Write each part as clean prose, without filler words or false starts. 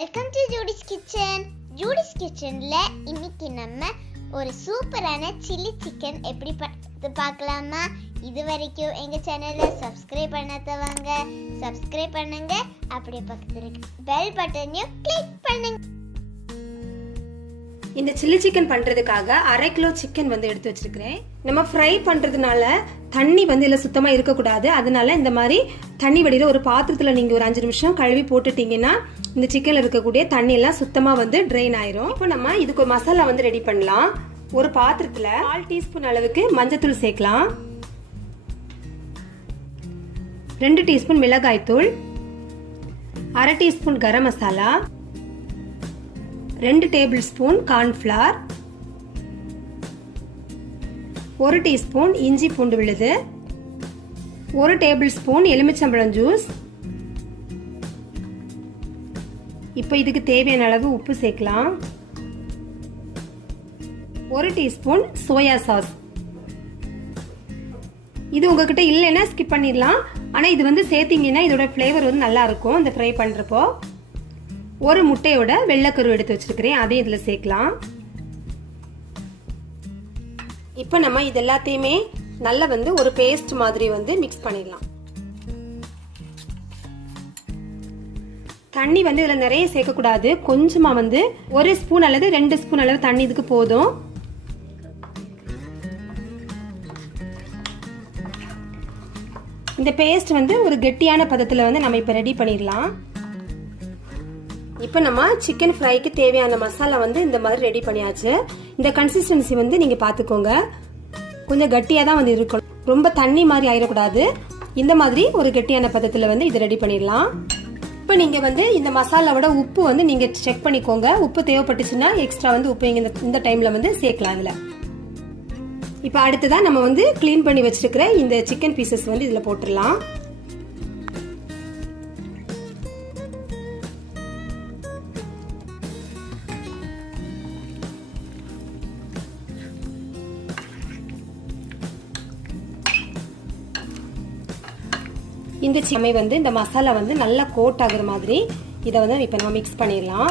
Welcome to Judy's kitchen. Judy's கிச்சன்ல இன்னைக்கு நம்ம ஒரு சூப்பரான சில்லி சிக்கன் எப்படி பார்க்கலாமா? இது வரைக்கும் எங்க சேனலை சப்ஸ்கிரைப் பண்ணாதவங்க சப்ஸ்கிரைப் பண்ணுங்க, அப்படியே பக்கத்துல இருக்க பெல் பட்டனையும் கிளிக் பண்ணுங்க. இந்த சில்லி சிக்கன் பண்றதுக்காக 1/2 கிலோ சிக்கன் வந்து எடுத்து வச்சிருக்கிறேன். நம்ம ஃப்ரை பண்றதுனால தண்ணி வந்து இதுல சுத்தமா இருக்கக்கூடாது. அதனால இந்த மாதிரி தண்ணி வடியில ஒரு பாத்திரத்துல நீங்க ஒரு 5 நிமிஷம் கழுவி போட்டுட்டீங்கன்னா இந்த சிக்கன்ல இருக்கக்கூடிய தண்ணி எல்லாம் சுத்தமா வந்து ட்ரெயின் ஆயிரும். இப்போ நம்ம இதுக்கு ஒரு மசாலா வந்து ரெடி பண்ணலாம். ஒரு பாத்திரத்துல 1/4 டீஸ்பூன் அளவுக்கு மஞ்சத்தூள் சேர்க்கலாம், 2 டீஸ்பூன் மிளகாய் தூள், 1/2 teaspoon garam masala, 2 tablespoon cornflour, 1 teaspoon இஞ்சி பூண்டு விழுது, 1 டேபிள் ஸ்பூன் எலுமிச்சம்பழம் ஜூஸ். இப்போ இதுக்கு தேவையான அளவு உப்பு சேர்க்கலாம், 1 டீஸ்பூன் சோயா சாஸ். இது உங்ககிட்ட இல்லைன்னா ஸ்கிப் பண்ணிடலாம், ஆனா இது வந்து சேர்த்தீங்கன்னா இதோட ஃப்ளேவர் வந்து நல்லா இருக்கும் இந்த ஃப்ரை பண்றப்போ. ஒரு முட்டையோட வெள்ளைக்கரு எடுத்து வச்சிருக்கிறேன், அதையும் இதுல சேர்க்கலாம். இப்போ நம்ம இது எல்லாத்தையுமே நல்லா வந்து ஒரு பேஸ்ட் மாதிரி வந்து மிக்ஸ் பண்ணிடலாம். தண்ணி வந்து இதுல நிறைய சேர்க்கக்கூடாது, கொஞ்சமா வந்து 1 ஸ்பூன் அல்லது 2 ஸ்பூன் அளவு தண்ணி இதுக்கு போதும். இந்த பேஸ்ட் வந்து ஒரு கெட்டியான பதத்துல வந்து நம்ம இப்ப ரெடி பண்ணிடலாம். இப்போ நம்ம சிக்கன் ஃப்ரைக்கு தேவையான மசாலா வந்து இந்த மாதிரி ரெடி பண்ணியாச்சு. இந்த கன்சிஸ்டன்சி வந்து நீங்க பாத்துக்கோங்க, கொஞ்சம் கட்டியா தான் வந்து இருக்கணும், ரொம்ப தண்ணி மாதிரி ஆயிடக்கூடாது. இந்த மாதிரி ஒரு கெட்டியான பதத்துல வந்து இது ரெடி பண்ணிடலாம். இப்போ நீங்க வந்து இந்த மசாலாவோட உப்பு வந்து நீங்க செக் பண்ணிக்கோங்க. உப்பு தேவைப்பட்டுச்சுன்னா எக்ஸ்ட்ரா வந்து உப்பு இந்த டைம்ல வந்து சேர்க்கலாம் இதுல. இப்போ அடுத்ததான் நம்ம வந்து கிளீன் பண்ணி வச்சிருக்கிற இந்த சிக்கன் பீசஸ் வந்து இதுல போட்டுடலாம். இந்த சிக்கனை வந்து இந்த மசாலா வந்து நல்லா கோட் ஆகுற மாதிரி இதை வந்து இப்போ நம்ம மிக்ஸ் பண்ணிடலாம்.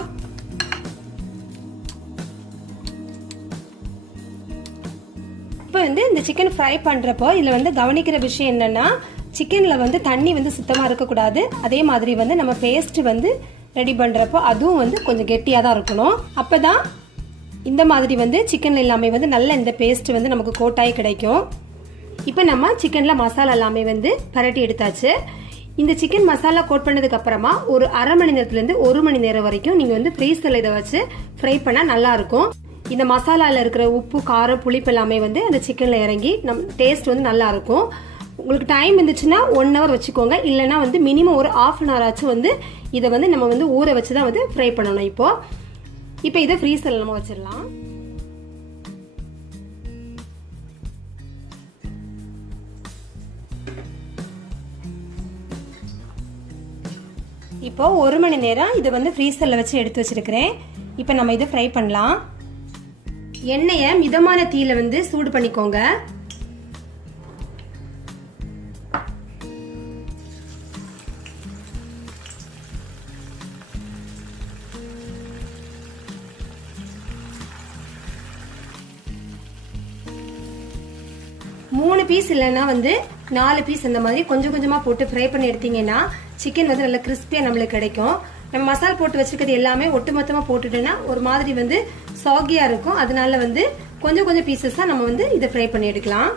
இப்போ வந்து இந்த சிக்கன் ஃப்ரை பண்றப்போ இதுல வந்து கவனிக்கிற விஷயம் என்னன்னா, சிக்கன்ல வந்து தண்ணி வந்து சுத்தமா இருக்கக்கூடாது. அதே மாதிரி வந்து நம்ம பேஸ்ட் வந்து ரெடி பண்றப்போ அதுவும் வந்து கொஞ்சம் கெட்டியா தான் இருக்கணும். அப்பதான் இந்த மாதிரி வந்து சிக்கன் எல்லாமே வந்து நல்ல இந்த பேஸ்ட் வந்து நமக்கு கோட்டாகி கிடைக்கும். இப்போ நம்ம சிக்கன்ல மசாலா எல்லாமே வந்து பரட்டி எடுத்தாச்சு. இந்த சிக்கன் மசாலா கோட் பண்ணதுக்கு அப்புறமா ஒரு 1/2 மணி நேரத்துல இருந்து 1 மணி நேரம் வரைக்கும் நீங்க வந்து ஃப்ரீசர்ல இதை வச்சு ஃப்ரை பண்ணா நல்லா இருக்கும். இந்த மசாலால இருக்கிற உப்பு காரம் புளிப்பு எல்லாமே வந்து அந்த சிக்கன்ல இறங்கி நம்ம டேஸ்ட் வந்து நல்லா இருக்கும். உங்களுக்கு டைம் இருந்துச்சுன்னா 1 ஹவர் வச்சுக்கோங்க, இல்லைன்னா வந்து மினிமம் ஒரு 1/2 hour ஆச்சும் வந்து இதை வந்து நம்ம வந்து ஊற வச்சுதான் வந்து ஃப்ரை பண்ணணும். இப்போ இதை ஃப்ரீசர்ல நம்ம வச்சிடலாம். இப்போ 1 மணி நேரம் இதை வந்து ஃப்ரீசர்ல வச்சு எடுத்து வச்சிருக்கிறேன். இப்போ நம்ம இதை ஃப்ரை பண்ணலாம். எண்ணெயை மிதமான தீயில வந்து சூடு பண்ணிக்கோங்க. மூணு பீஸ் இல்லைன்னா வந்து 4 பீஸ் அந்த மாதிரி கொஞ்சம் கொஞ்சமா போட்டு ஃப்ரை பண்ணி எடுத்தீங்கன்னா சிக்கன் வந்து நல்லா கிறிஸ்பியா நம்மளுக்கு கிடைக்கும். நம்ம மசாலா போட்டு வச்சிருக்கிறது எல்லாமே ஒட்டுமொத்தமா போட்டுட்டோம்னா ஒரு மாதிரி வந்து சாகியா இருக்கும். அதனால வந்து கொஞ்சம் கொஞ்சம் பீசஸா நம்ம வந்து இதை ஃப்ரை பண்ணி எடுக்கலாம்.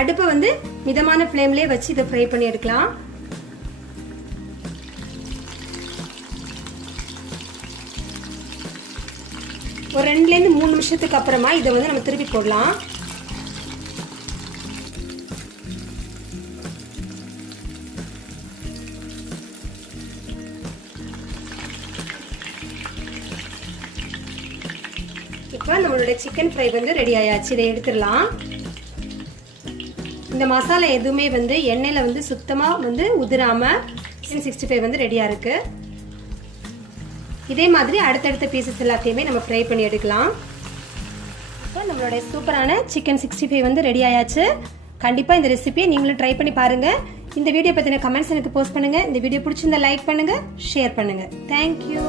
அடுப்பை வந்து மிதமான ஃப்ளேம்லயே வச்சு இதை ஃப்ரை பண்ணி எடுக்கலாம். ஒரு 2ல இருந்து 3 நிமிஷத்துக்கு அப்புறமா இதை வந்து நம்ம திருப்பி போடலாம். இப்போ நம்மளோட சிக்கன் ஃப்ரை வந்து ரெடி ஆயாச்சு. இதை எடுத்துடலாம். இந்த மசாலா எதுவுமே வந்து எண்ணெயில வந்து சுத்தமா வந்து உதிராம சிக்கன் 65 வந்து ரெடியா இருக்கு. இதே மாதிரி அடுத்தடுத்த பீசஸ் எல்லாத்தையுமே நம்ம ஃப்ரை பண்ணி எடுக்கலாம். இப்போ நம்மளோட சூப்பரான சிக்கன் 65 வந்து ரெடி ஆயாச்சு. கண்டிப்பா இந்த ரெசிபியை நீங்களும் ட்ரை பண்ணி பாருங்க. இந்த வீடியோ பத்தின கமெண்ட்ஸ் எனக்கு போஸ்ட் பண்ணுங்க. இந்த வீடியோ பிடிச்சிருந்தா லைக் பண்ணுங்க, ஷேர் பண்ணுங்க. தேங்க்யூ.